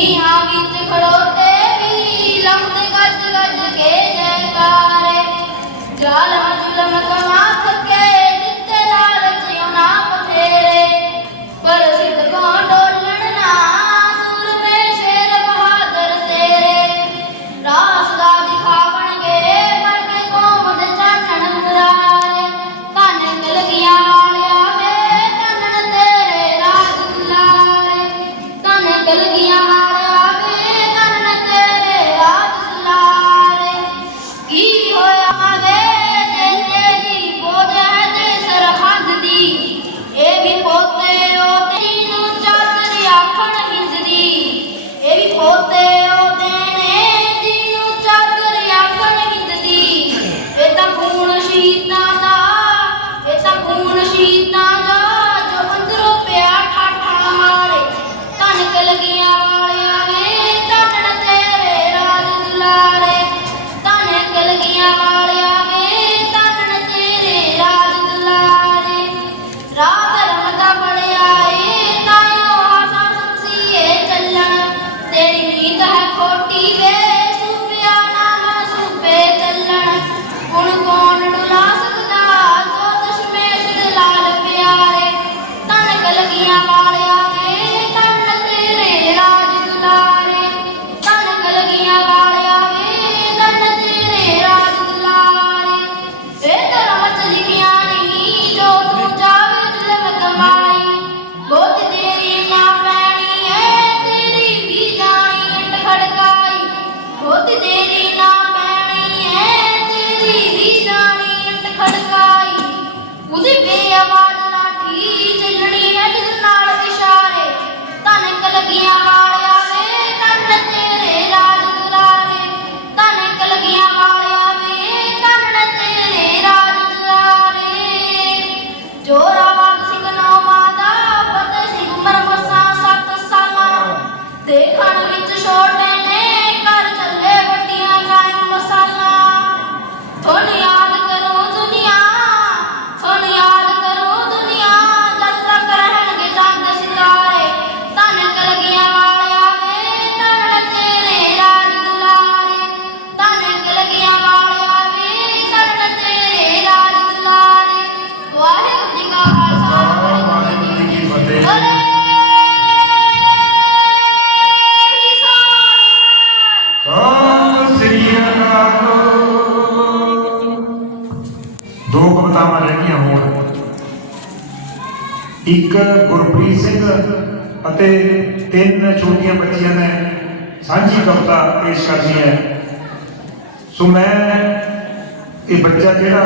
ਨੀਹਾਂ ਵਿੱਚ ਖੜੋਤੇ ਵੀ ਲੰਮਦੇ ਗੱਜ ਗੱਜ ਕੇ ਜੈਕਾਰੇ। ਜਾਲਮ out there. ਜੋਰਾਵਰ ਸਿੰਘ ਨੌਵਾਂ ਦਾ ਫਤਿਹ ਸਿੰਘ ਉਮਰ ਮਸਾਂ ਸੱਤ ਸਾਲਾਂ। ਦੇਖਣ ਵਿੱਚ ਛੋਟੇ ਦੋ ਕਵਿਤਾਵਾਂ ਰਹਿ ਹੋਣ ਇੱਕ ਗੁਰਪ੍ਰੀਤ ਸਿੰਘ ਅਤੇ ਤਿੰਨ ਛੋਟੀਆਂ ਬੱਚੀਆਂ ਨੇ ਸਾਂਝੀ ਕਵਿਤਾ ਪੇਸ਼ ਕਰਨੀ ਹੈ। ਸੋ ਮੈਂ ਇਹ ਬੱਚਾ ਜਿਹੜਾ